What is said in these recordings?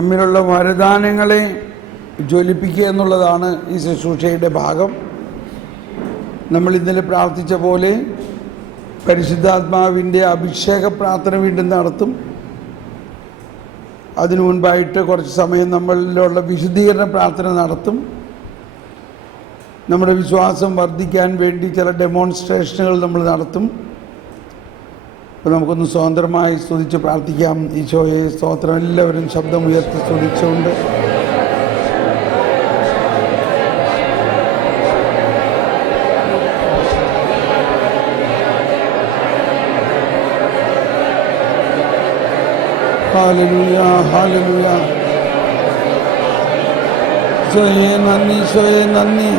നമ്മിലുള്ള വരദാനങ്ങളെ ജ്വലിപ്പിക്കുക എന്നുള്ളതാണ് ഈ ശുശ്രൂഷയുടെ ഭാഗം. നമ്മൾ ഇന്നലെ പ്രാർത്ഥിച്ച പോലെ പരിശുദ്ധാത്മാവിൻ്റെ അഭിഷേക പ്രാർത്ഥന വീണ്ടും നടത്തും. അതിനു മുൻപായിട്ട് കുറച്ച് സമയം നമ്മളിലുള്ള വിശുദ്ധീകരണ പ്രാർത്ഥന നടത്തും. നമ്മുടെ വിശ്വാസം വർദ്ധിക്കാൻ വേണ്ടി ചില ഡെമോൺസ്ട്രേഷനുകൾ നമ്മൾ നടത്തും. അപ്പോൾ നമുക്കൊന്ന് സ്വതന്ത്രമായി സ്തുതിച്ച് പ്രാർത്ഥിക്കാം. ഈശോയെ സ്തോത്രം. എല്ലാവരും ശബ്ദം ഉയർത്തി സ്തുതിച്ചുകൊണ്ട് ഹല്ലേലൂയ ഹല്ലേലൂയ. ഈശോയെ നന്ദി, ഈശോയെ നന്ദി.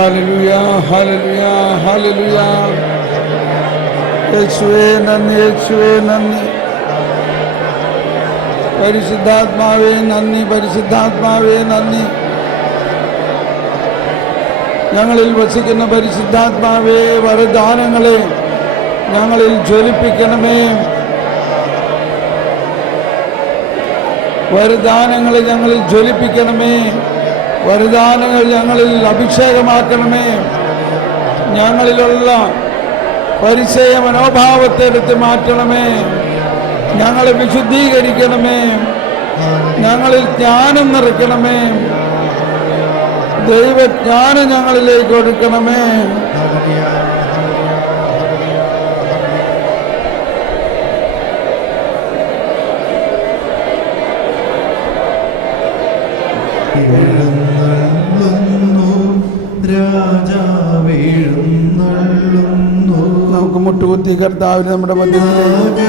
ഹല്ലേലൂയ ഹല്ലേലൂയ ഹല്ലേലൂയ. യേശുവേ നന്ദി, യേശുവേ നന്ദി. പരിശുദ്ധാത്മാവേ നന്ദി, പരിശുദ്ധാത്മാവേ നന്ദി. ഞങ്ങളിൽ വസിക്കുന്ന പരിശുദ്ധാത്മാവേ, വരദാനങ്ങളെ ഞങ്ങളിൽ ജ്വലിപ്പിക്കണമേ. വരദാനങ്ങളെ ഞങ്ങളിൽ ജ്വലിപ്പിക്കണമേ. വരദാനങ്ങൾ ഞങ്ങളിൽ അഭിഷേകമാക്കണമേ. ഞങ്ങളിലുള്ള പരിചയ മനോഭാവത്തെ എടുത്ത് മാറ്റണമേ. ഞങ്ങളെ വിശുദ്ധീകരിക്കണമേ. ഞങ്ങളിൽ ജ്ഞാനം നിറയ്ക്കണമേ. ദൈവജ്ഞാനം ഞങ്ങളിലേക്ക് കൊടുക്കണമേ. നമുക്ക് മുട്ടുകുത്തി കർത്താവിന് നമ്മുടെ മധ്യത്തിലേക്ക്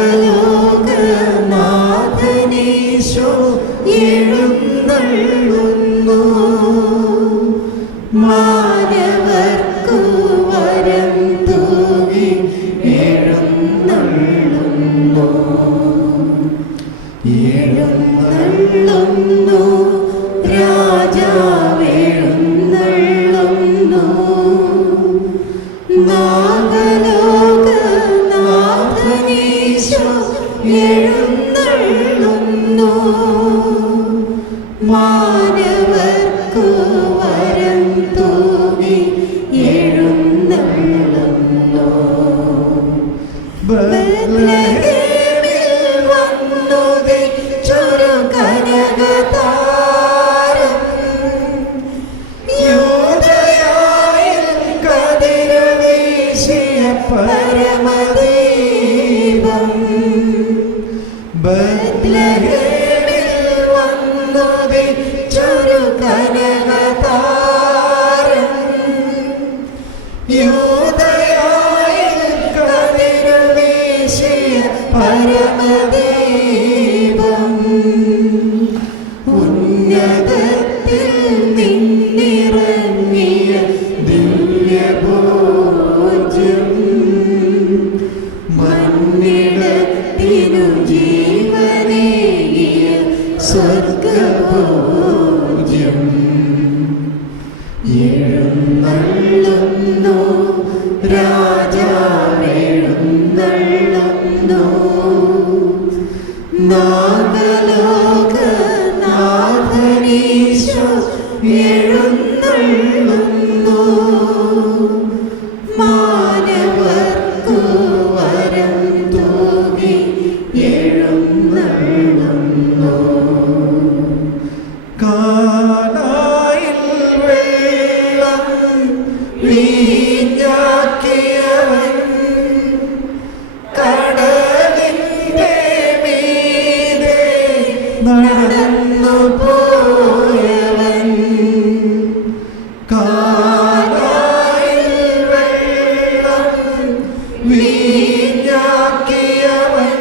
വീഞ്ഞാക്കിയവൻ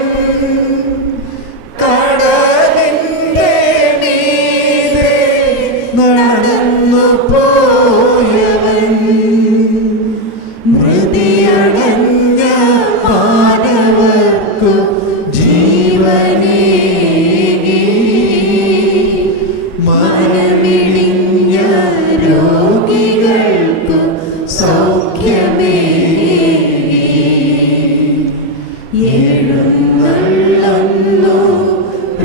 കടലിന്റെ നടന്നു പോയവൻ മൃതിയടഞ്ഞ മാനവർക്കു ജീവനേകി മനമിടിഞ്ഞ രോഗികൾക്കു സൗഖ്യമേകി എഴുന്നള്ളുന്നു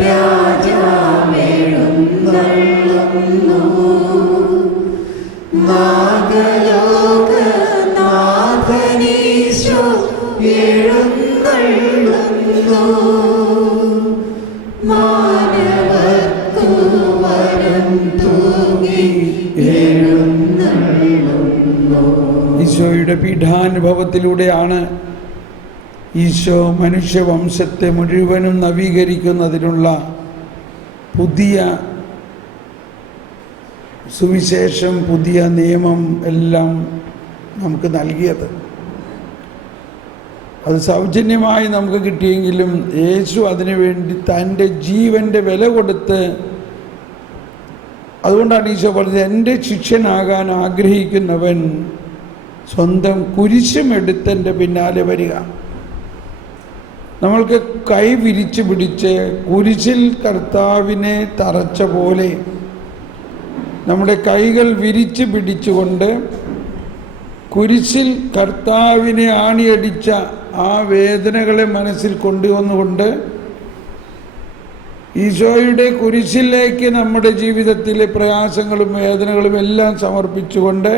രാജാവെഴുന്നള്ളുന്നു നാഗലോകനാഥനീശോ എഴുന്നള്ളുന്നു മാനവർക്കു വരം തൂകി എഴുന്നള്ളുന്നു. ഈശോയുടെ പീഠാനുഭവത്തിലൂടെയാണ് ഈശോ മനുഷ്യവംശത്തെ മുഴുവനും നവീകരിക്കുന്നതിനുള്ള പുതിയ സുവിശേഷം, പുതിയ നിയമം എല്ലാം നമുക്ക് നൽകിയത്. അത് സൗജന്യമായി നമുക്ക് കിട്ടിയെങ്കിലും യേശു അതിനുവേണ്ടി തൻ്റെ ജീവൻ്റെ വില കൊടുത്ത്, അതുകൊണ്ടാണ് ഈശോ പറഞ്ഞത്, എൻ്റെ ശിഷ്യനാകാൻ ആഗ്രഹിക്കുന്നവൻ സ്വന്തം കുരിശുമെടുത്ത് എൻ്റെ പിന്നാലെ വരിക. നമ്മൾക്ക് കൈ വിരിച്ചു പിടിച്ച് കുരിശിൽ കർത്താവിനെ തറച്ച പോലെ നമ്മുടെ കൈകൾ വിരിച്ചു പിടിച്ചുകൊണ്ട് കുരിശിൽ കർത്താവിനെ ആണിയടിച്ച ആ വേദനകളെ മനസ്സിൽ കൊണ്ടുവന്നുകൊണ്ട് ഈശോയുടെ കുരിശിലേക്ക് നമ്മുടെ ജീവിതത്തിലെ പ്രയാസങ്ങളും വേദനകളും എല്ലാം സമർപ്പിച്ചുകൊണ്ട്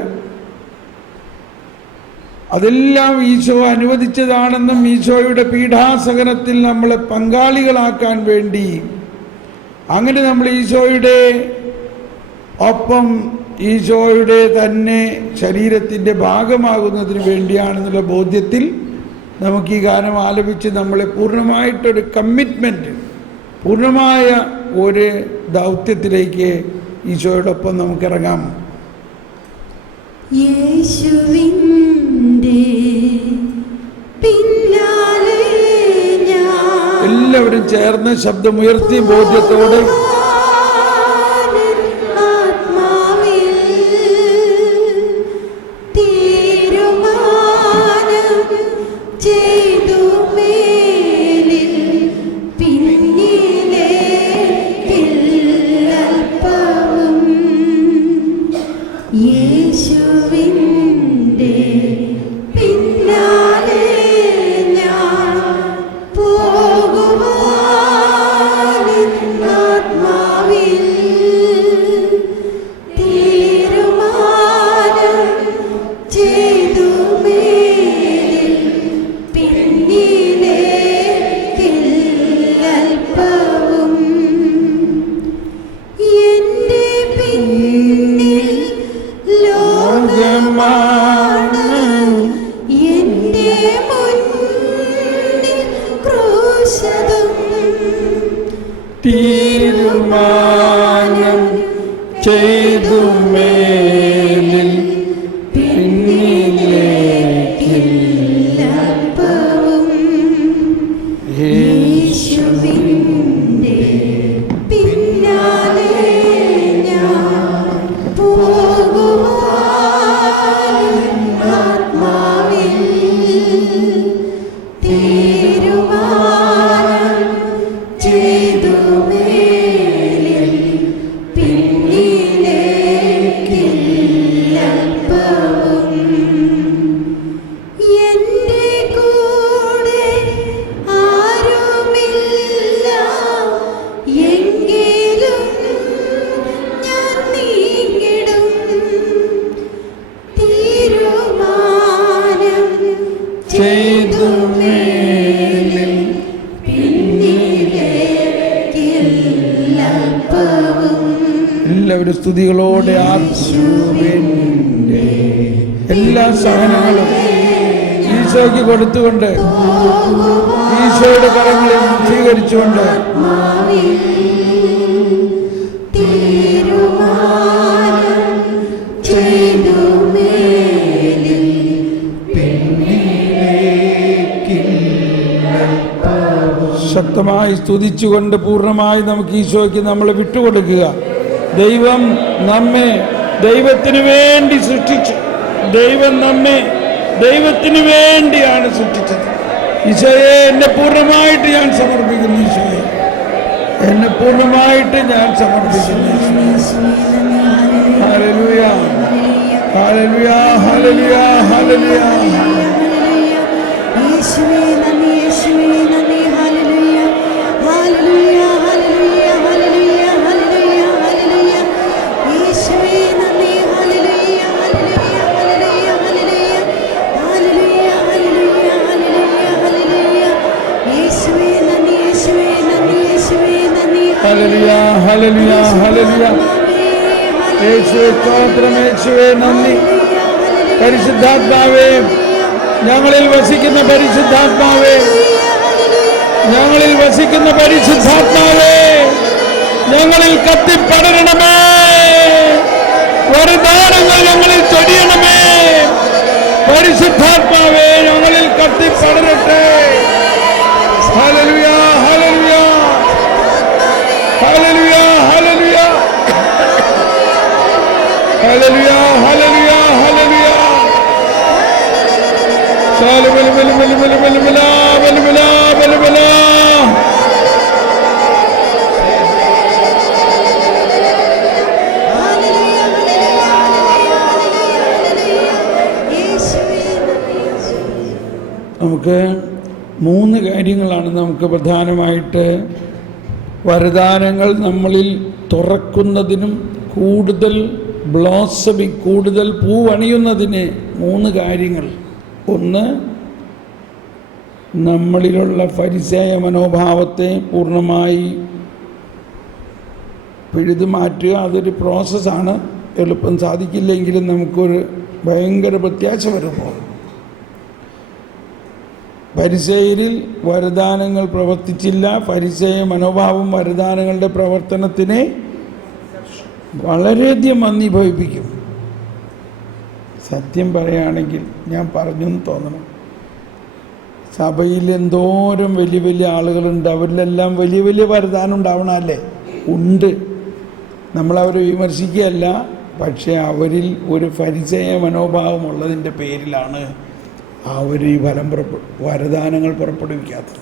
അതെല്ലാം ഈശോ അനുവദിച്ചതാണെന്നും ഈശോയുടെ പീഠാസഹനത്തിൽ നമ്മളെ പങ്കാളികളാക്കാൻ വേണ്ടി, അങ്ങനെ നമ്മൾ ഈശോയുടെ ഒപ്പം ഈശോയുടെ തന്നെ ശരീരത്തിൻ്റെ ഭാഗമാകുന്നതിന് വേണ്ടിയാണെന്നുള്ള ബോധ്യത്തിൽ നമുക്ക് ഈ ഗാനം ആലപിച്ച് നമ്മളെ പൂർണ്ണമായിട്ടൊരു കമ്മിറ്റ്മെൻറ്റ്, പൂർണ്ണമായ ഒരു ദൗത്യത്തിലേക്ക് ഈശോയോടൊപ്പം നമുക്കിറങ്ങാം. എല്ലാവരും ചേർന്ന് ശബ്ദമുയർത്തി ബോധ്യത്തോടെ തീരുമാനം ചെയ്തു മേലിൽ പിന്നിലേക്കില്ലപ്പവും യേശുവിന്റെ പിന്നാലെ ഞാൻ പോകുവാൻ ആത്മാവിൽ തീരുമാനം ചെയ്തു എല്ലാവരും സ്തുതികളോടെ എല്ലാ സഹനങ്ങളും ഈശോയ്ക്ക് കൊടുത്തുകൊണ്ട് ഈശോയുടെ കരങ്ങളിൽ സ്വീകരിച്ചുകൊണ്ട് ശക്തമായി സ്തുതിച്ചുകൊണ്ട് പൂർണ്ണമായി നമുക്ക് ഈശോയ്ക്ക് നമ്മളെ വിട്ടുകൊടുക്കുക. ദൈവം നമ്മെ ദൈവത്തിന് വേണ്ടി സൃഷ്ടിച്ചു. ദൈവം നമ്മെ ദൈവത്തിന് വേണ്ടിയാണ് സൃഷ്ടിച്ചത്. ഈശോയെ, എന്നെ പൂർണ്ണമായിട്ട് ഞാൻ സമർപ്പിക്കുന്നു. ഈശോയെ, എന്നെ പൂർണ്ണമായിട്ട് ഞാൻ സമർപ്പിക്കുന്നു. ഹല്ലേലൂയ, ഹല്ലേലൂയ, ഹല്ലേലൂയ, ഹല്ലേലൂയ. യേശുവേ നന്ദി, യേശുവേ നന്ദി. ഹല്ലേലൂയ, ഹല്ലേലൂയ, ഹല്ലേലൂയ, ഹല്ലേലൂയ, ഹല്ലേലൂയ, ഹല്ലേലൂയ. യേശുവേ നന്ദി. ഹല്ലേലൂയ, ഹല്ലേലൂയ, ഹല്ലേലൂയ, ഹല്ലേലൂയ, ഹല്ലേലൂയ, ഹല്ലേലൂയ, ഹല്ലേലൂയ, ഹല്ലേലൂയ. യേശുവേ നന്ദി, യേശുവേ നന്ദി, യേശുവേ നന്ദി. ഹല്ലേലൂയ, ഹല്ലേലൂയ, ഹല്ലേലൂയ. യേശുവേ സ്തോത്രം, യേശുവേ നന്ദി. പരിശുദ്ധാത്മാവേ, ഞങ്ങളിൽ വസിക്കുന്ന പരിശുദ്ധാത്മാവേ, ഞങ്ങളിൽ വസിക്കുന്ന പരിശുദ്ധാത്മാവേ, ഞങ്ങളിൽ കത്തിപ്പടരണമേ. വരദാനങ്ങൾ ഞങ്ങളിൽ ചൊരിയണമേ. പരിശുദ്ധാത്മാവേ, ഞങ്ങളിൽ കത്തിപ്പടരട്ടെ. ഹല്ലേലൂയ, ഹല്ലേലൂയ, ഹല്ലേലൂയ, ഹല്ലേലൂയ, ഹല്ലേലൂയ, ഹല്ലേലൂയ, ഹല്ലേലൂയ. നമുക്ക് 3 കാര്യങ്ങളാണ് നമുക്ക് പ്രധാനമായിട്ട് വരദാനങ്ങൾ നമ്മളിൽ തുറക്കുന്നതിനും കൂടുതൽ ബ്ലോസമിങ്, കൂടുതൽ പൂവണിയുന്നതിന് 3 കാര്യങ്ങൾ. ഒന്ന്, നമ്മളിലുള്ള ഫരിസേയ മനോഭാവത്തെ പൂർണ്ണമായി പിഴുതു മാറ്റുക. അതൊരു പ്രോസസ്സാണ്. എളുപ്പം സാധിക്കില്ലെങ്കിലും നമുക്കൊരു ഭയങ്കര പ്രത്യാശ വരുമ്പോൾ ഫരിസേയരിൽ വരദാനങ്ങൾ പ്രവർത്തിച്ചില്ല. ഫരിസേയ മനോഭാവം വരദാനങ്ങളുടെ പ്രവർത്തനത്തിനെ വളരെയധികം മന്ദീഭവിപ്പിക്കും. സത്യം പറയുകയാണെങ്കിൽ, ഞാൻ പറഞ്ഞു തോന്നണം, സഭയിൽ എന്തോരം വലിയ വലിയ ആളുകളുണ്ട്. അവരിലെല്ലാം വലിയ വലിയ വരദാനം ഉണ്ടാവണമല്ലേ? ഉണ്ട്. നമ്മളവരെ വിമർശിക്കുകയല്ല. പക്ഷേ അവരിൽ ഒരു ഫരിസേയ മനോഭാവമുള്ളതിൻ്റെ പേരിലാണ് അവർ ഈ വരദാനങ്ങൾ പുറപ്പെടുവിക്കാത്തത്.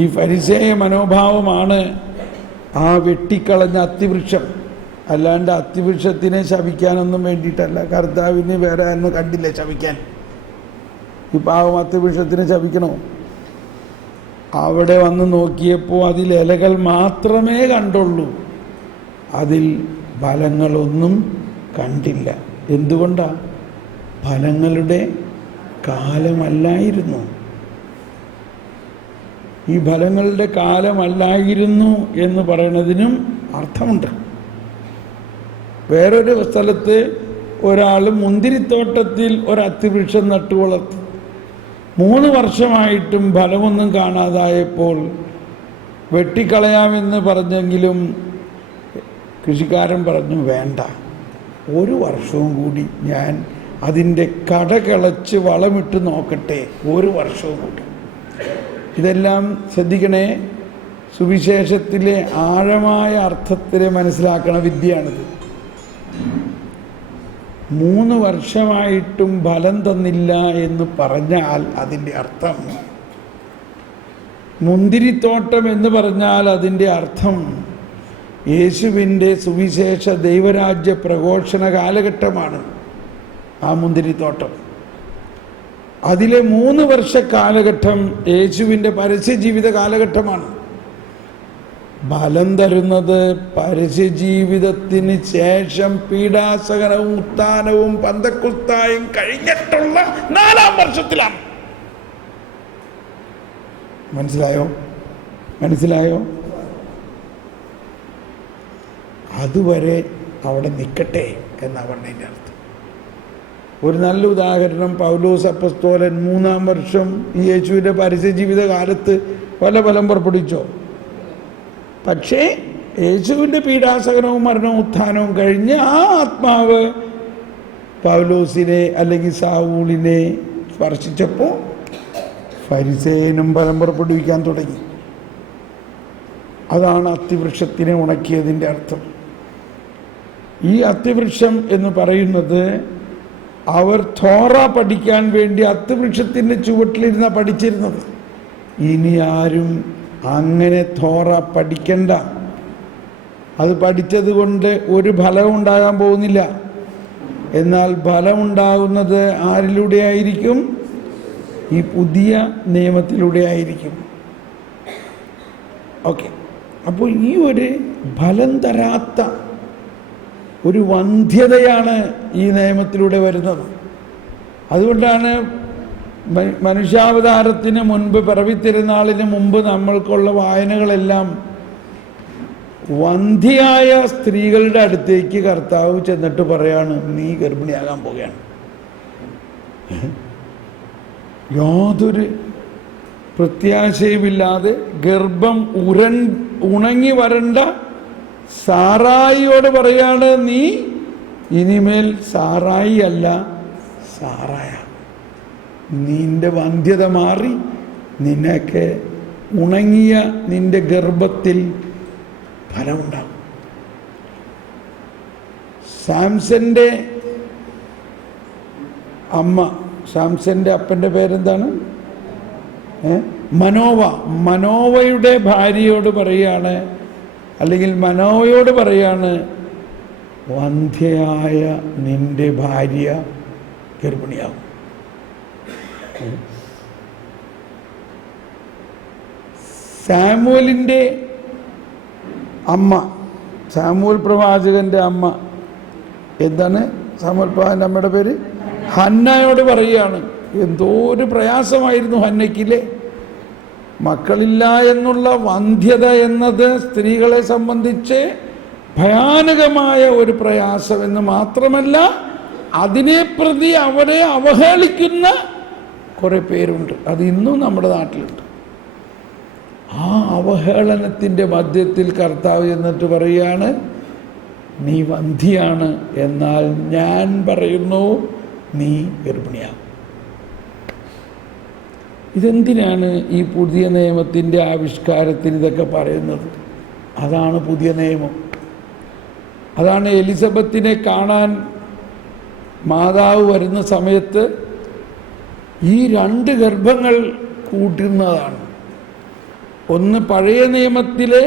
ഈ ഫരിസേയ മനോഭാവമാണ് ആ വെട്ടിക്കളഞ്ഞ അത്തിവൃക്ഷം. അല്ലാണ്ട് അത്തിവൃക്ഷത്തിനെ ശപിക്കാനൊന്നും വേണ്ടിയിട്ടല്ല. കർത്താവിന് വേറെ ആരും കണ്ടില്ല ശപിക്കാൻ. ഈ പാവം അത്തിവൃക്ഷത്തിനെ ശപിക്കണോ? അവിടെ വന്ന് നോക്കിയപ്പോൾ അതിൽ ഇലകൾ മാത്രമേ കണ്ടുള്ളൂ. അതിൽ ഫലങ്ങളൊന്നും കണ്ടില്ല. എന്തുകൊണ്ടാണ്? ഫലങ്ങളുടെ കാലമല്ലായിരുന്നു. ഈ ഫലങ്ങളുടെ കാലമല്ലായിരുന്നു എന്ന് പറയുന്നതിനും അർത്ഥമുണ്ട്. വേറൊരു സ്ഥലത്ത് ഒരാൾ മുന്തിരിത്തോട്ടത്തിൽ ഒരു അത്തിവൃക്ഷം നട്ടു വളർത്തി. 3 വർഷമായിട്ടും ഫലമൊന്നും കാണാതായപ്പോൾ വെട്ടിക്കളയാമെന്ന് പറഞ്ഞെങ്കിലും കൃഷിക്കാരൻ പറഞ്ഞു, വേണ്ട, 1 വർഷവും കൂടി ഞാൻ അതിൻ്റെ കട കിളച്ച് വളമിട്ട് നോക്കട്ടെ, 1 വർഷവും കൂടി. ഇതെല്ലാം ശ്രദ്ധിക്കണേ. സുവിശേഷത്തിലെ ആഴമായ അർത്ഥത്തിലെ മനസ്സിലാക്കണ വിദ്യയാണിത്. 3 വർഷമായിട്ടും ഫലം തന്നില്ല എന്ന് പറഞ്ഞാൽ അതിൻ്റെ അർത്ഥം, മുന്തിരിത്തോട്ടം എന്ന് പറഞ്ഞാൽ അതിൻ്റെ അർത്ഥം യേശുവിൻ്റെ സുവിശേഷ ദൈവരാജ്യ പ്രഘോഷണ കാലഘട്ടമാണ് ആ മുന്തിരിത്തോട്ടം. അതിലെ 3 വർഷ കാലഘട്ടം യേശുവിൻ്റെ പരസ്യജീവിത കാലഘട്ടമാണ്. ഫലം തരുന്നത് പരസ്യജീവിതത്തിന് ശേഷം പീഡാസഹനവും ഉത്ഥാനവും പന്തക്കുസ്തായും കഴിഞ്ഞിട്ടുള്ള 4-ാം വർഷത്തിലാണ്. മനസ്സിലായോ? അതുവരെ അവിടെ നിൽക്കട്ടെ എന്നാണ് പറഞ്ഞതിൻ്റെ അർത്ഥം. ഒരു നല്ല ഉദാഹരണം, പൗലോസ് അപ്പസ്തോലൻ 3-ാം വർഷം ഈ യേശുവിൻ്റെ പരസ്യജീവിത കാലത്ത് പല ഫലം പുറപ്പെടുവിച്ചോ? പക്ഷേ യേശുവിൻ്റെ പീഡാസഹനവും മരണവും ഉത്ഥാനവും കഴിഞ്ഞ് ആ ആത്മാവ് പൗലോസിനെ അല്ലെങ്കിൽ സാവൂളിനെ സ്പർശിച്ചപ്പോൾ ഫരിസേയനും ഫലം പുറപ്പെടുവിക്കാൻ തുടങ്ങി. അതാണ് അത്തിവൃക്ഷത്തിനെ ഉണക്കിയതിൻ്റെ അർത്ഥം. ഈ അത്തിവൃക്ഷം എന്ന് പറയുന്നത് അവർ തോറ പഠിക്കാൻ വേണ്ടി അത്തിവൃക്ഷത്തിൻ്റെ ചുവട്ടിലിരുന്ന പഠിച്ചിരുന്നത്. ഇനി ആരും അങ്ങനെ തോറ പഠിക്കണ്ട. അത് പഠിച്ചത് കൊണ്ട് ഒരു ഫലവും ഉണ്ടാകാൻ പോകുന്നില്ല. എന്നാൽ ഫലമുണ്ടാകുന്നത് ആരിലൂടെ ആയിരിക്കും? ഈ പുതിയ നിയമത്തിലൂടെ ആയിരിക്കും. ഓക്കെ, അപ്പോൾ ഈ ഒരു ഫലം തരാത്ത ഒരു വന്ധ്യതയാണ് ഈ നിയമത്തിലൂടെ വരുന്നത്. അതുകൊണ്ടാണ് മനുഷ്യാവതാരത്തിന് മുൻപ്, പിറവിത്തിരുന്നാളിന് മുമ്പ് നമ്മൾക്കുള്ള വായനകളെല്ലാം വന്ധ്യയായ സ്ത്രീകളുടെ അടുത്തേക്ക് കർത്താവ് ചെന്നിട്ട് പറയാണ്, നീ ഗർഭിണിയാകാൻ പോകുകയാണ്. യാതൊരു പ്രത്യാശയുമില്ലാതെ ഗർഭം ഉണങ്ങി വരണ്ട സാറായിയോട് പറയാണ്, നീ ഇനിമേൽ സാറായി അല്ല സാറായ. നിന്റെ വന്ധ്യത മാറി നിനക്ക് ഉണങ്ങിയ നിന്റെ ഗർഭത്തിൽ ഫലമുണ്ടാകും. സാംസന്റെ അമ്മ, സാംസന്റെ അപ്പൻ്റെ പേരെന്താണ്? മനോവയുടെ ഭാര്യയോട് പറയാണ്, അല്ലെങ്കിൽ മനോവയോട് പറയാണ്, വന്ധ്യയായ നിന്റെ ഭാര്യ ഗർഭിണിയാകും. സാമുവലിൻ്റെ അമ്മ, സാമുവൽ പ്രവാചകന്റെ അമ്മ, എന്താണ് സാമുവൽ പ്രവാചകന്റെ അമ്മയുടെ പേര്? ഹന്നയോട് പറയുകയാണ്. എന്തോ ഒരു പ്രയാസമായിരുന്നു ഹന്നയ്ക്കില്ലേ. മക്കളില്ല എന്നുള്ള വന്ധ്യത എന്നത് സ്ത്രീകളെ സംബന്ധിച്ച് ഭയാനകമായ ഒരു പ്രയാസമെന്ന് മാത്രമല്ല, അതിനെ പ്രതി അവരെ അവഹേളിക്കുന്ന കുറേ പേരുണ്ട്. അത് ഇന്നും നമ്മുടെ നാട്ടിലുണ്ട്. ആ അവഹേളനത്തിൻ്റെ മധ്യത്തിൽ കർത്താവ് എന്നിട്ട് പറയുകയാണ്, നീ വന്ധ്യയാണ്, എന്നാൽ ഞാൻ പറയുന്നു നീ ഗർഭിണിയാകും. ഇതെന്തിനാണ് ഈ പുതിയ നിയമത്തിൻ്റെ ആവിഷ്കാരത്തിന് ഇതൊക്കെ പറയുന്നത്? അതാണ് പുതിയ നിയമം. അതാണ് എലിസബത്തിനെ കാണാൻ മാതാവ് വരുന്ന സമയത്ത് ഈ രണ്ട് ഗർഭങ്ങൾ കൂട്ടുന്നതാണ്. ഒന്ന് പഴയ നിയമത്തിലെ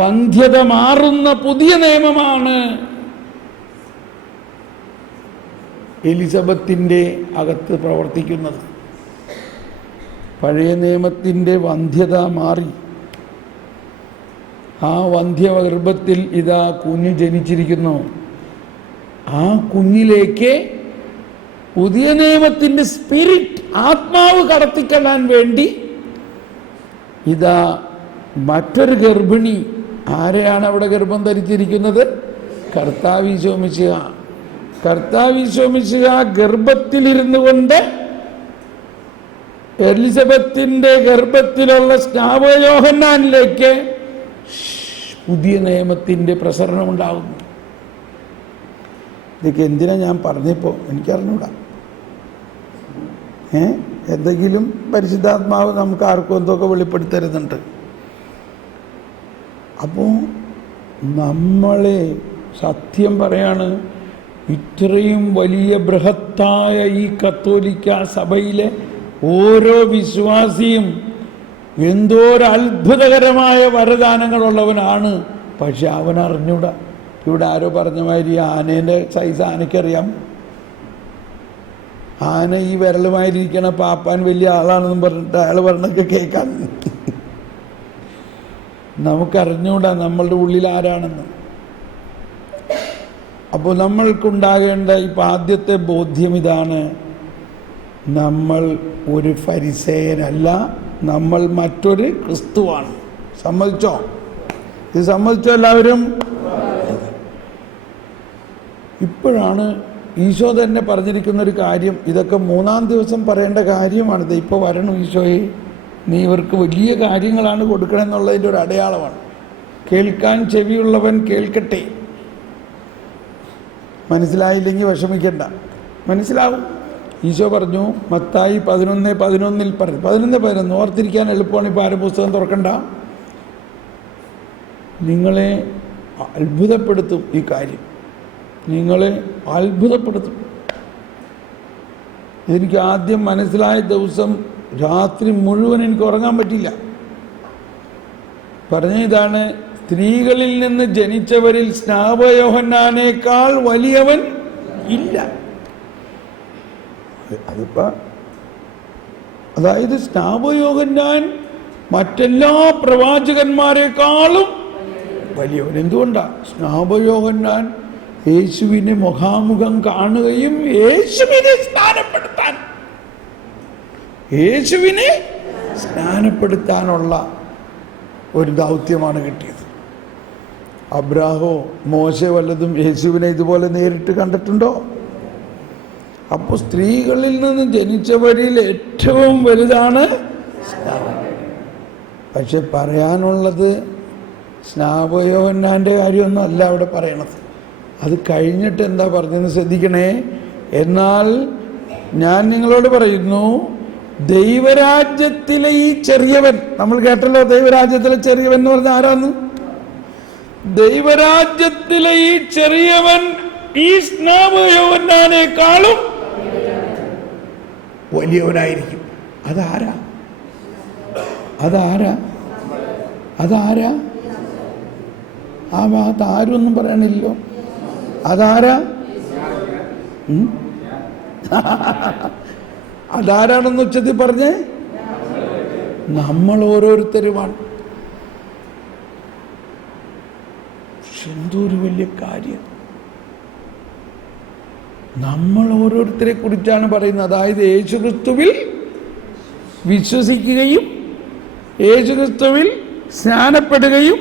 വന്ധ്യത മാറുന്ന പുതിയ നിയമമാണ് എലിസബത്തിൻ്റെ അകത്ത് പ്രവർത്തിക്കുന്നത്. പഴയ നിയമത്തിൻ്റെ വന്ധ്യത മാറി. ആ വന്ധ്യഗർഭത്തിൽ ഇതാ കുഞ്ഞ് ജനിച്ചിരിക്കുന്നു. ആ കുഞ്ഞിലേക്ക് പുതിയ നിയമത്തിൻ്റെ സ്പിരിറ്റ്, ആത്മാവ് കടത്തിക്കൊള്ളാൻ വേണ്ടി ഇതാ മറ്റൊരു ഗർഭിണി. ആരെയാണ് അവിടെ ഗർഭം ധരിച്ചിരിക്കുന്നത്? കർത്താവീശോ മിശിഹ. കർത്താവീശോ മിശിഹ ഗർഭത്തിലിരുന്നു കൊണ്ട് എലിസബത്തിൻ്റെ ഗർഭത്തിലുള്ള സ്നാപക യോഹന്നാനിലേക്ക് പുതിയ നിയമത്തിൻ്റെ പ്രസരണം ഉണ്ടാകുന്നു. ഇതൊക്കെ എന്തിനാ ഞാൻ പറഞ്ഞപ്പോൾ എനിക്കറിഞ്ഞൂടാ. എന്തെങ്കിലും പരിശുദ്ധാത്മാവ് നമുക്ക് ആർക്കും എന്തൊക്കെ വെളിപ്പെടുത്തരുന്നുണ്ട്. അപ്പോൾ നമ്മളെ സത്യം പറയാണ്, ഇത്രയും വലിയ ബൃഹത്തായ ഈ കത്തോലിക്ക സഭയിലെ ഓരോ വിശ്വാസിയും എന്തോ ഒരു അത്ഭുതകരമായ വരദാനങ്ങളുള്ളവനാണ്. പക്ഷെ അവനറിഞ്ഞൂടാ. ഇവിടെ ആരോ പറഞ്ഞ മാതിരി ആനേൻ്റെ സൈസ് ആനയ്ക്കറിയാം. ആന ഈ വിരലുമായിരിക്കണ പാപ്പാൻ വലിയ ആളാണെന്നും പറഞ്ഞിട്ട് അയാൾ പറഞ്ഞൊക്കെ കേൾക്കാൻ നമുക്കറിഞ്ഞൂടാ നമ്മളുടെ ഉള്ളിൽ ആരാണെന്ന്. അപ്പോൾ നമ്മൾക്കുണ്ടാകേണ്ട ഇപ്പം ആദ്യത്തെ ബോധ്യം ഇതാണ്: നമ്മൾ ഒരു ഫരിസേയനല്ല, നമ്മൾ മറ്റൊരു ക്രിസ്തുവാണ്. സമ്മതിച്ചോ? ഇത് സമ്മതിച്ചോ എല്ലാവരും? ഇപ്പോഴാണ് ഈശോ തന്നെ പറഞ്ഞിരിക്കുന്നൊരു കാര്യം. ഇതൊക്കെ 3-ാം ദിവസം പറയേണ്ട കാര്യമാണിത്. ഇപ്പോൾ വരണം ഈശോയെ, നീ ഇവർക്ക് വലിയ കാര്യങ്ങളാണ് കൊടുക്കണമെന്നുള്ളതിൻ്റെ ഒരു അടയാളമാണ്. കേൾക്കാൻ ചെവിയുള്ളവൻ കേൾക്കട്ടെ. മനസ്സിലായില്ലെങ്കിൽ വിഷമിക്കണ്ട, മനസ്സിലാവും. ഈശോ പറഞ്ഞു, മത്തായി 11:11 പറഞ്ഞു. 11:11 ഓർത്തിരിക്കാൻ എളുപ്പമാണ്. ഇപ്പോൾ ആരും പുസ്തകം തുറക്കണ്ട. നിങ്ങളെ അത്ഭുതപ്പെടുത്തും ഈ കാര്യം, നിങ്ങളെ അത്ഭുതപ്പെടുത്തും. എനിക്ക് ആദ്യം മനസ്സിലായ ദിവസം രാത്രി മുഴുവൻ എനിക്ക് ഉറങ്ങാൻ പറ്റില്ല. പറഞ്ഞ ഇതാണ്, സ്ത്രീകളിൽ നിന്ന് ജനിച്ചവരിൽ സ്നാപകയോഹന്നാനേക്കാൾ വലിയവൻ ഇല്ല. അതായത് സ്നാപകയോഹന്നാൻ മറ്റെല്ലാ പ്രവാചകന്മാരെക്കാളും വലിയവൻ. എന്തുകൊണ്ടാണ്? സ്നാപകയോഹന്നാൻ യേശുവിനെ മുഖാമുഖം കാണുകയും യേശുവിനെ സ്നാനപ്പെടുത്താനുള്ള ഒരു ദൗത്യമാണ് കിട്ടിയത്. അബ്രാഹോ മോശെ വല്ലതും യേശുവിനെ ഇതുപോലെ നേരിട്ട് കണ്ടിട്ടുണ്ടോ? അപ്പോൾ സ്ത്രീകളിൽ നിന്ന് ജനിച്ചവരിൽ ഏറ്റവും വലുതാണ് സ്നാപകൻ. പക്ഷെ പറയാനുള്ളത് സ്നാപകയോഹന്നാൻ്റെ കാര്യമൊന്നും അല്ല അവിടെ പറയണത്. അത് കഴിഞ്ഞിട്ട് എന്താ പറഞ്ഞതെന്ന് ശ്രദ്ധിക്കണേ. എന്നാൽ ഞാൻ നിങ്ങളോട് പറയുന്നു, ദൈവരാജ്യത്തിലെ ഈ ചെറിയവൻ, നമ്മൾ കേട്ടല്ലോ ദൈവരാജ്യത്തിലെ ചെറിയവൻ എന്ന് പറഞ്ഞാൽ ആരാന്ന്? ദൈവരാജ്യത്തിലെ ഈ ചെറിയവൻ ഈ സ്നാപകയോഹന്നാനേക്കാളും വലിയവനായിരിക്കും. അതാരാ? അതാരാ? അതാരാ? ആ ഭാഗത്ത് ആരും ഒന്നും പറയണില്ലോ. അതാരാ? അതാരാണെന്ന് ഉച്ചത്തിൽ പറഞ്ഞേ? നമ്മൾ ഓരോരുത്തരുമാണ്. എന്തൊരു വലിയ കാര്യം! നമ്മൾ ഓരോരുത്തരെ കുറിച്ചാണ് പറയുന്നത്. അതായത് യേശുക്രിസ്തുവിൽ വിശ്വസിക്കുകയും യേശുക്രിസ്തുവിൽ സ്നാനപ്പെടുകയും,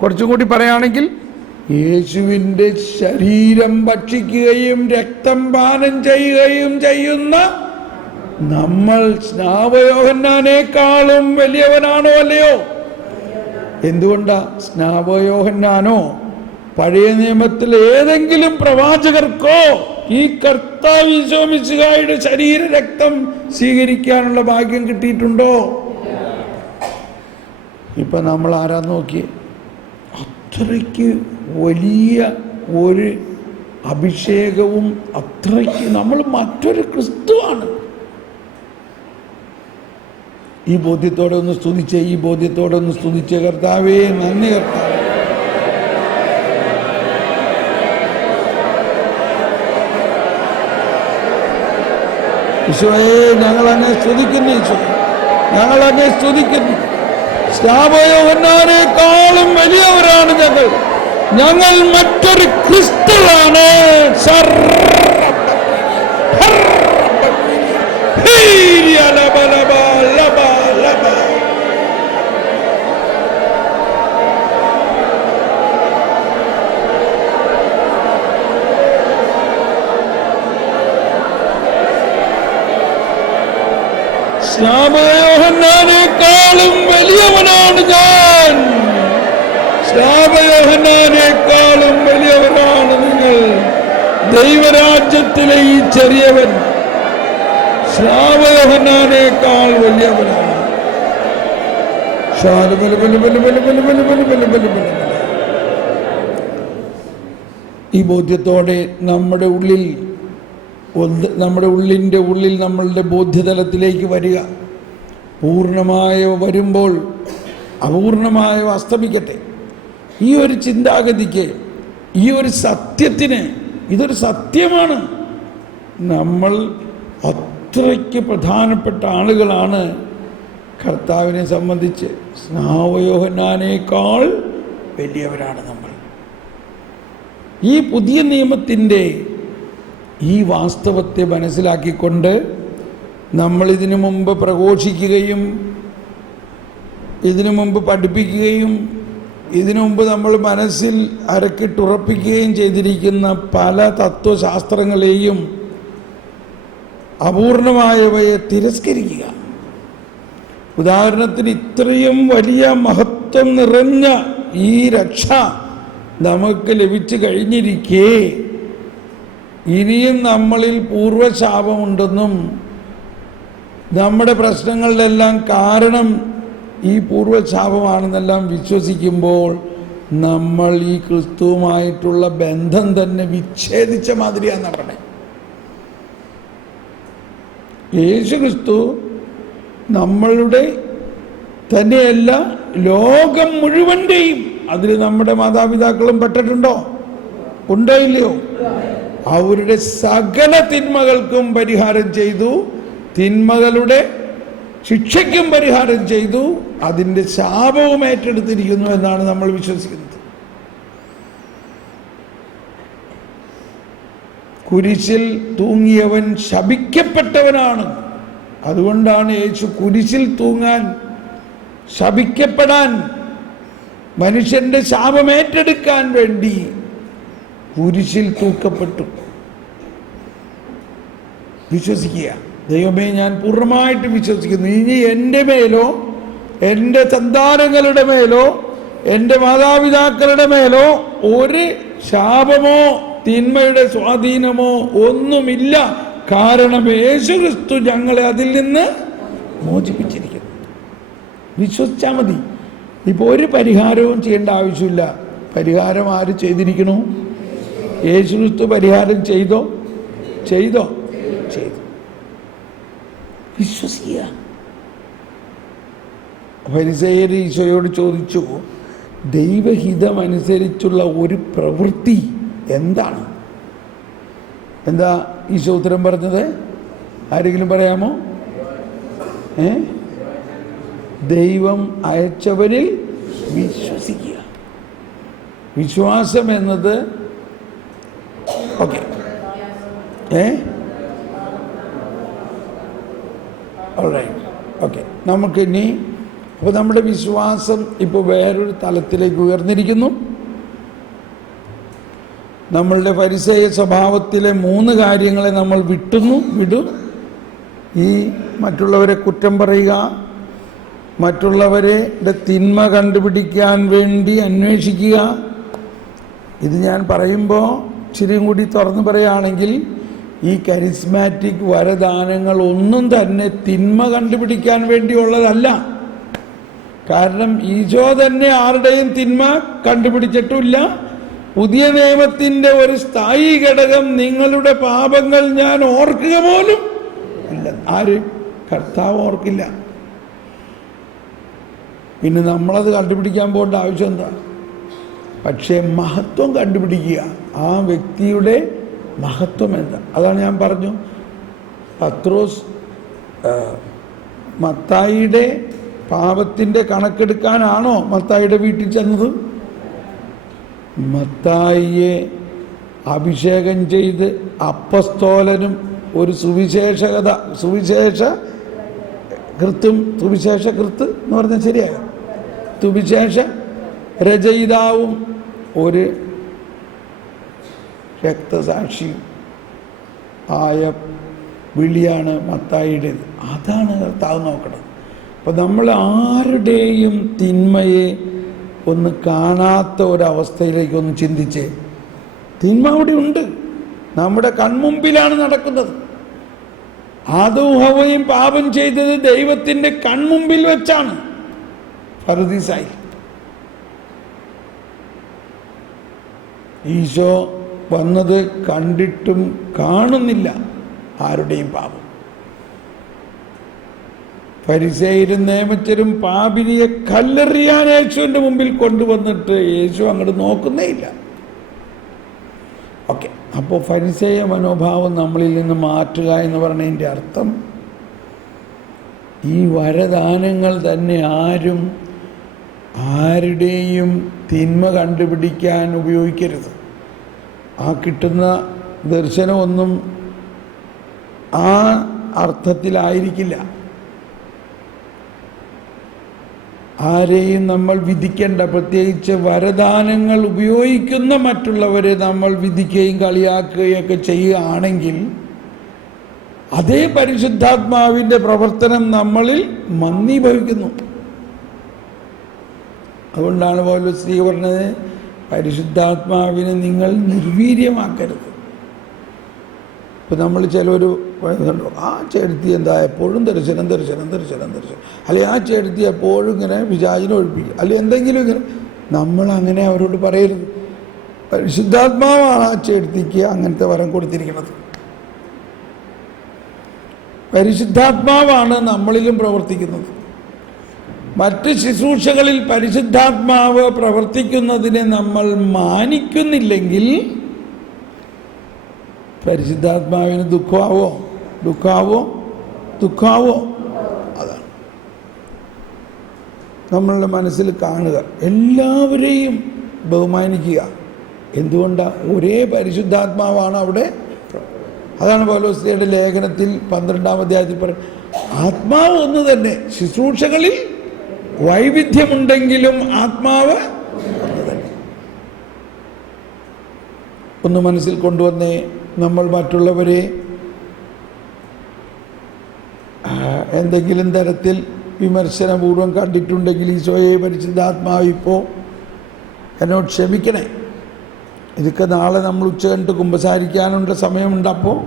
കുറച്ചും കൂടി പറയുകയാണെങ്കിൽ യേശുവിൻ്റെ ശരീരം ഭക്ഷിക്കുകയും രക്തം പാനം ചെയ്യുകയും ചെയ്യുന്ന നമ്മൾ സ്നാപകയോഹന്നാനേക്കാളും വലിയവനാണോ അല്ലയോ? എന്തുകൊണ്ടാ? സ്നാപകയോഹന്നാനോ പഴയ നിയമത്തിൽ ഏതെങ്കിലും പ്രവാചകർക്കോ ഈ കർത്താവ് ഈശോ മിശിഹായുടെ ശരീര രക്തം സ്വീകരിക്കാനുള്ള ഭാഗ്യം കിട്ടിയിട്ടുണ്ടോ? ഇപ്പൊ നമ്മൾ ആരാ നോക്കിയേ? അത്രയ്ക്ക് വലിയ ഒരു അഭിഷേകവും, അത്രയ്ക്ക് നമ്മൾ മറ്റൊരു ക്രിസ്തുവാണ്. ഈ ബോധ്യത്തോടെ ഒന്ന് സ്തുതിച്ചേ, ഈ ബോധ്യത്തോടെ ഒന്ന് സ്തുതിച്ചേ. കർത്താവേ, നന്ദി കർത്താവേ. ഈശോയെ, ഞങ്ങൾ അങ്ങേ സ്തുതിക്കുന്നു. ഈശോ, ഞങ്ങൾ അങ്ങേ സ്തുതിക്കുന്നു. സ്നാപകയോഹന്നാനേക്കാളും വലിയവരാണ് ഞങ്ങൾ. ഞങ്ങൾ മറ്റൊരു ക്രിസ്തുവാണ്. സ്നാപകയോഹന്നാനേക്കാളും വലിയവനാണ് ഞാൻ. സ്നാപകയോഹന്നാനേക്കാളും വലിയവനാണ് നിങ്ങൾ. ദൈവരാജ്യത്തിലെ ഈ ചെറിയവൻ സ്നാപകയോഹന്നാനേക്കാൾ വലിയവനാണ്. ഈ ബോധ്യത്തോടെ നമ്മുടെ ഉള്ളിൻ്റെ ഉള്ളിൽ നമ്മളുടെ ബോധ്യതലത്തിലേക്ക് വരിക. പൂർണ്ണമായ വരുമ്പോൾ അപൂർണമായ അസ്തമിക്കട്ടെ. ഈ ഒരു ചിന്താഗതിക്ക്, ഈ ഒരു സത്യത്തിന്, ഇതൊരു സത്യമാണ്. നമ്മൾ അത്രയ്ക്ക് പ്രധാനപ്പെട്ട ആളുകളാണ് കർത്താവിനെ സംബന്ധിച്ച്. സ്നാപകയോഹന്നാനേക്കാൾ വലിയവരാണ് നമ്മൾ. ഈ പുതിയ നിയമത്തിൻ്റെ ഈ വാസ്തവത്തെ മനസ്സിലാക്കിക്കൊണ്ട് നമ്മൾ ഇതിനു മുമ്പ് പ്രഘോഷിക്കുകയും ഇതിനു മുമ്പ് പഠിപ്പിക്കുകയും ഇതിനു മുമ്പ് നമ്മൾ മനസ്സിൽ അരക്കിട്ടുറപ്പിക്കുകയും ചെയ്തിരിക്കുന്ന പല തത്വശാസ്ത്രങ്ങളെയും അപൂർണമായവയെ തിരസ്കരിക്കുക. ഉദാഹരണത്തിന്, ഇത്രയും വലിയ മഹത്വം നിറഞ്ഞ ഈ രക്ഷ നമുക്ക് ലഭിച്ചു കഴിഞ്ഞിരിക്കെ ഇനിയും നമ്മളിൽ പൂർവ്വശാപമുണ്ടെന്നും നമ്മുടെ പ്രശ്നങ്ങളിലെല്ലാം കാരണം ഈ പൂർവ്വശാപമാണെന്നെല്ലാം വിശ്വസിക്കുമ്പോൾ നമ്മൾ ഈ ക്രിസ്തുവുമായിട്ടുള്ള ബന്ധം തന്നെ വിച്ഛേദിച്ച മാതിരിയാണെന്നാണ് പറഞ്ഞത്. യേശു ക്രിസ്തു നമ്മളുടെ തന്നെയല്ല, ലോകം മുഴുവൻ്റെയും, അതിൽ നമ്മുടെ മാതാപിതാക്കളും പെട്ടിട്ടുണ്ടോ? ഉണ്ടോ ഇല്ലയോ? അവരുടെ സകല തിന്മകൾക്കും പരിഹാരം ചെയ്തു, തിന്മകളുടെ ശിക്ഷയ്ക്കും പരിഹാരം ചെയ്തു, അതിൻ്റെ ശാപവും ഏറ്റെടുത്തിരിക്കുന്നു എന്നാണ് നമ്മൾ വിശ്വസിക്കുന്നത്. കുരിശിൽ തൂങ്ങിയവൻ ശപിക്കപ്പെട്ടവനാണ്. അതുകൊണ്ടാണ് യേശു കുരിശിൽ തൂങ്ങാൻ, ശപിക്കപ്പെടാൻ, മനുഷ്യന്റെ ശാപം ഏറ്റെടുക്കാൻ വേണ്ടി കുരിശിൽ തൂക്കപ്പെട്ടു. വിശ്വസിക്കുക. ദൈവമേ, ഞാൻ പൂർണ്ണമായിട്ട് വിശ്വസിക്കുന്നു. ഇനി എൻ്റെ മേലോ, എൻ്റെ സന്താനങ്ങളുടെ മേലോ, എൻ്റെ മാതാപിതാക്കളുടെ മേലോ ഒരു ശാപമോ തിന്മയുടെ സ്വാധീനമോ ഒന്നുമില്ല. കാരണം യേശു ക്രിസ്തു ഞങ്ങളെ അതിൽ നിന്ന് മോചിപ്പിച്ചിരിക്കുന്നു. വിശ്വസിച്ചാൽ മതി. ഇപ്പോൾ ഒരു പരിഹാരവും ചെയ്യേണ്ട ആവശ്യമില്ല. പരിഹാരം ആര് ചെയ്തിരിക്കണു? യേശു ക്രിസ്തു പരിഹാരം ചെയ്തോ? ചെയ്തു. വിശ്വസിക്കുക. ഫരിസേയർ ഈശോയോട് ചോദിച്ചു, ദൈവഹിതമനുസരിച്ചുള്ള ഒരു പ്രവൃത്തി എന്താണ്? എന്താ ഈശോ ഉത്തരം പറഞ്ഞത്? ആരെങ്കിലും പറയാമോ? ദൈവം അയച്ചവരിൽ വിശ്വസിക്കുക. വിശ്വാസം എന്നത് ഓക്കെ ഓക്കെ നമുക്കിനി അപ്പോൾ നമ്മുടെ വിശ്വാസം ഇപ്പോൾ വേറൊരു തലത്തിലേക്ക് ഉയർന്നിരിക്കുന്നു. നമ്മളുടെ ഫരിസേയ സ്വഭാവത്തിലെ 3 കാര്യങ്ങളെ നമ്മൾ വിടും. ഈ മറ്റുള്ളവരെ കുറ്റം പറയുക, മറ്റുള്ളവരുടെ തിന്മ കണ്ടുപിടിക്കാൻ വേണ്ടി അന്വേഷിക്കുക. ഇത് ഞാൻ പറയുമ്പോൾ ഇച്ചിരിയും കൂടി തുറന്നു പറയുകയാണെങ്കിൽ, ഈ കരിസ്മാറ്റിക് വരദാനങ്ങൾ ഒന്നും തന്നെ തിന്മ കണ്ടുപിടിക്കാൻ വേണ്ടിയുള്ളതല്ല. കാരണം ഈശോ തന്നെ ആരുടെയും തിന്മ കണ്ടുപിടിച്ചിട്ടില്ല. പുതിയ നിയമത്തിൻ്റെ ഒരു സ്ഥായി ഘടകം, നിങ്ങളുടെ പാപങ്ങൾ ഞാൻ ഓർക്കുക പോലും ഇല്ല. ആര്? കർത്താവ് ഓർക്കില്ല. പിന്നെ നമ്മളത് കണ്ടുപിടിക്കാൻ പോകേണ്ട ആവശ്യം എന്താ? പക്ഷേ മഹത്വം കണ്ടുപിടിക്കുക. ആ വ്യക്തിയുടെ മഹത്വം എന്താ? അതാണ് ഞാൻ പറഞ്ഞു. പത്രോസ് മത്തായിയുടെ പാപത്തിൻ്റെ കണക്കെടുക്കാനാണോ മത്തായിയുടെ വീട്ടിൽ ചെന്നത്? മത്തായിയെ അഭിഷേകം ചെയ്ത് അപ്പസ്തോലനും ഒരു സുവിശേഷ കൃത്ത് എന്ന് പറഞ്ഞാൽ ശരിയായ സുവിശേഷ രചയിതാവും ഒരു രക്തസാക്ഷിയും ആയ വിളിയാണ് മത്തായിയുടേത്. അതാണ് കർത്താവ് നോക്കണം. അപ്പം നമ്മൾ ആരുടെയും തിന്മയെ ഒന്ന് കാണാത്ത ഒരവസ്ഥയിലേക്കൊന്ന് ചിന്തിച്ചേ. തിന്മ അവിടെ ഉണ്ട്, നമ്മുടെ കൺമുമ്പിലാണ് നടക്കുന്നത്. ആദവും ഹവ്വയും പാപം ചെയ്തത് ദൈവത്തിൻ്റെ കൺമുമ്പിൽ വെച്ചാണ്. ഫർദീസായി ഈശോ വന്നത് കണ്ടിട്ടും കാണുന്നില്ല ആരുടെയും പാപം. ഫരിസേയരും നിയമജ്ഞരും പാപിനിയെ കല്ലെറിയാൻ യേശുവിൻ്റെ മുമ്പിൽ കൊണ്ടുവന്നിട്ട് യേശു അങ്ങോട്ട് നോക്കുന്നേ ഇല്ല. ഓക്കെ, അപ്പോൾ ഫരിസേയ മനോഭാവം നമ്മളിൽ നിന്ന് മാറ്റുക എന്ന് പറഞ്ഞതിൻ്റെ അർത്ഥം, ഈ വരദാനങ്ങൾ തന്നെ ആരുടെയും തിന്മ കണ്ടുപിടിക്കാൻ ഉപയോഗിക്കരുത്. ആ കിട്ടുന്ന ദർശനമൊന്നും ആ അർത്ഥത്തിലായിരിക്കില്ല. ആരെയും നമ്മൾ വിധിക്കേണ്ട. പ്രത്യേകിച്ച് വരദാനങ്ങൾ ഉപയോഗിക്കുന്ന മറ്റുള്ളവരെ നമ്മൾ വിധിക്കുകയും കളിയാക്കുകയൊക്കെ ചെയ്യുകയാണെങ്കിൽ അതേ പരിശുദ്ധാത്മാവിൻ്റെ പ്രവർത്തനം നമ്മളിൽ മന്ദീഭവിക്കുന്നു. അതുകൊണ്ടാണ് പൗലോസ് പറഞ്ഞത്, പരിശുദ്ധാത്മാവിനെ നിങ്ങൾ നിർവീര്യമാക്കരുത്. ഇപ്പം നമ്മൾ ചിലർ കണ്ടു, ആ ചേട്ടത്തി എന്താ എപ്പോഴും ദർശനം അല്ലെങ്കിൽ ആ ചേട്ടത്തി എപ്പോഴും ഇങ്ങനെ പിശാചിനെ ഒഴിപ്പിക്കും, അല്ലെങ്കിൽ എന്തെങ്കിലും ഇങ്ങനെ. നമ്മളങ്ങനെ അവരോട് പറയരുത്. പരിശുദ്ധാത്മാവാണ് ആ ചേട്ടത്തിക്ക് അങ്ങനത്തെ വരം കൊടുത്തിരിക്കുന്നത്. പരിശുദ്ധാത്മാവാണ് നമ്മളിലും പ്രവർത്തിക്കുന്നത്. മറ്റ് ശുശ്രൂഷകളിൽ പരിശുദ്ധാത്മാവ് പ്രവർത്തിക്കുന്നതിനെ നമ്മൾ മാനിക്കുന്നില്ലെങ്കിൽ പരിശുദ്ധാത്മാവിന് ദുഃഖാവോ. അതാണ് നമ്മളുടെ മനസ്സിൽ കാണുക. എല്ലാവരെയും ബഹുമാനിക്കുക. എന്തുകൊണ്ടാണ്? ഒരേ പരിശുദ്ധാത്മാവാണ് അവിടെ. അതാണ് പൗലോസ്ലിയുടെ ലേഖനത്തിൽ 12-ാം അധ്യായത്തിൽ പറയുന്നത്, ആത്മാവ് ഒന്ന് തന്നെ, ശുശ്രൂഷകളിൽ വൈവിധ്യമുണ്ടെങ്കിലും ആത്മാവ് ഒന്ന് തന്നെ. ഒന്ന് മനസ്സിൽ കൊണ്ടുവന്നേ, നമ്മൾ മറ്റുള്ളവരെ എന്തെങ്കിലും തരത്തിൽ വിമർശനപൂർവ്വം കണ്ടിട്ടുണ്ടെങ്കിൽ ഈശോയെ പരിശുദ്ധാത്മാവ് ഇപ്പോൾ എന്നോട് ക്ഷമിക്കണേ. ഇതൊക്കെ നാളെ നമ്മൾ ഉച്ച കഴിഞ്ഞിട്ട് കുമ്പസാരിക്കാനുള്ള സമയമുണ്ട്. അപ്പോൾ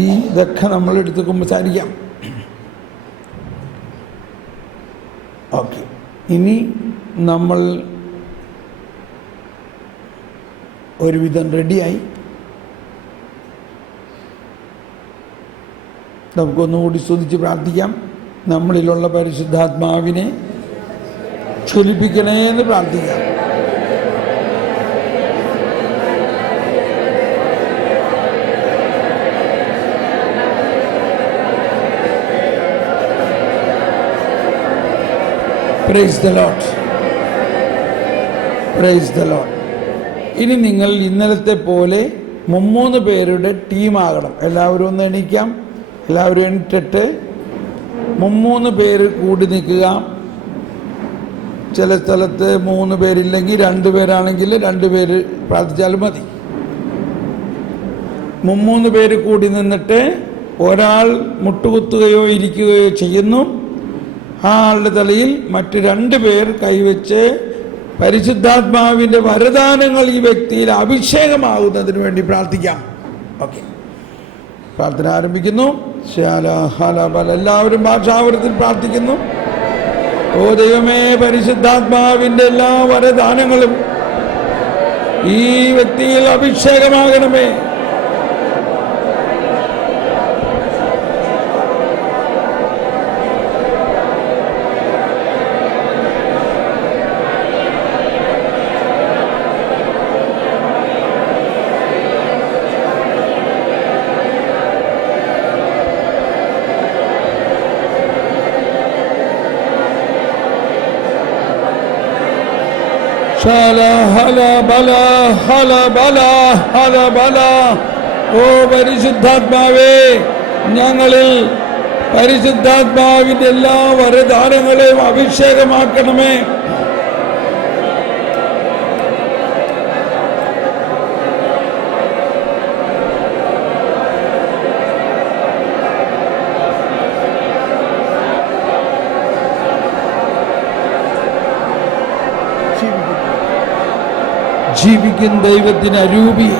ഇതൊക്കെ നമ്മളെടുത്ത് കുമ്പസാരിക്കാം. ഓക്കെ, ഇനി നമ്മൾ ഒരുവിധം റെഡിയായി. നമുക്കൊന്നുകൂടി സ്തുതിച്ച് പ്രാർത്ഥിക്കാം. നമ്മളിലുള്ള പരിശുദ്ധാത്മാവിനെ ജ്വലിപ്പിക്കണേ എന്ന് പ്രാർത്ഥിക്കാം. Praise the Lord, praise the Lord. ഇനി നിങ്ങൾ ഇന്നലത്തെ പോലെ 3 പേരുടെ ടീമാകണം. എല്ലാവരും ഒന്ന് എണീക്കാം. എല്ലാവരും എണീറ്റിട്ട് 3 പേര് കൂടി നിൽക്കുക. ചില സ്ഥലത്ത് 3 പേരില്ലെങ്കിൽ 2 പേരാണെങ്കിൽ 2 പേര് പ്രാർത്ഥിച്ചാലും മതി. 3 പേര് കൂടി നിന്നിട്ട് ഒരാൾ മുട്ടുകുത്തുകയോ ഇരിക്കുകയോ ചെയ്യുന്നു. ആ ആളുടെ തലയിൽ മറ്റ് 2 പേർ കൈവച്ച് പരിശുദ്ധാത്മാവിൻ്റെ വരദാനങ്ങൾ ഈ വ്യക്തിയിൽ അഭിഷേകമാകുന്നതിന് വേണ്ടി പ്രാർത്ഥിക്കാം. ഓക്കെ, പ്രാർത്ഥന ആരംഭിക്കുന്നു. എല്ലാവരും ഭാഷാവരത്തിൽ പ്രാർത്ഥിക്കുന്നു. ഓ ദൈവമേ, പരിശുദ്ധാത്മാവിൻ്റെ എല്ലാ വരദാനങ്ങളും ഈ വ്യക്തിയിൽ അഭിഷേകമാകണമേ. ഓ പരിശുദ്ധാത്മാവേ, ഞങ്ങളിൽ പരിശുദ്ധാത്മാവിന്റെ എല്ലാ വരദാനങ്ങളെയും അഭിഷേകമാക്കണമേ. ജീവിക്കുന്ന ദൈവത്തിന് അരൂപി.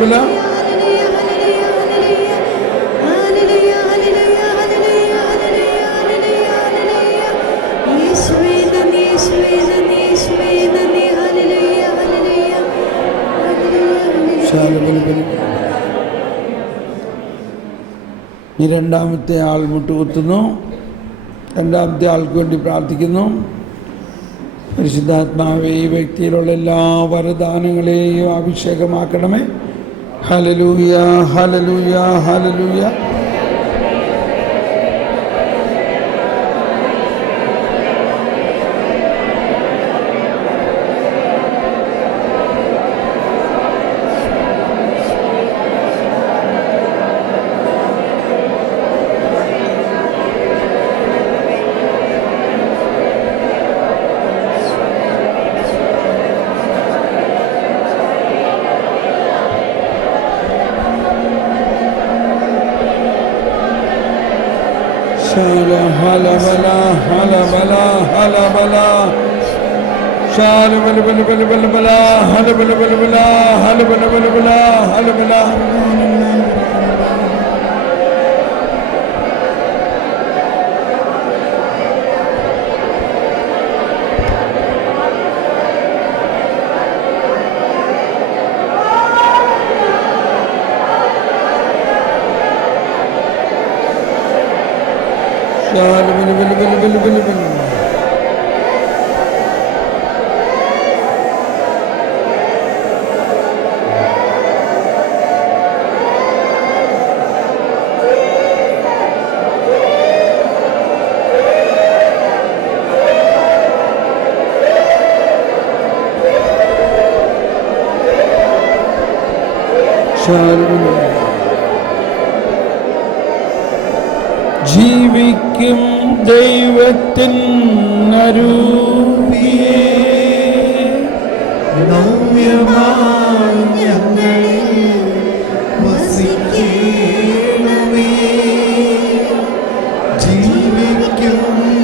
ബല ഈ രണ്ടാമത്തെ ആൾ മുട്ടുകുത്തുന്നു. രണ്ടാമത്തെ ആൾക്ക് വേണ്ടി പ്രാർത്ഥിക്കുന്നു. പരിശുദ്ധാത്മാവേ, ഈ വ്യക്തിയിലുള്ള എല്ലാ വരദാനങ്ങളെയും അഭിഷേകമാക്കണമേ. ഹല്ലേലൂയ, ഹല്ലേലൂയ, ഹല്ലേലൂയ. ഹലബല ഹലബല ഹലബല ശാലബലബലബലബല ഹലബലബലബല ഹലബലബലബല ഹലബല. ജീവിക്കും ദൈവത്തിൻ അരൂപിയേ, നവ്യമാ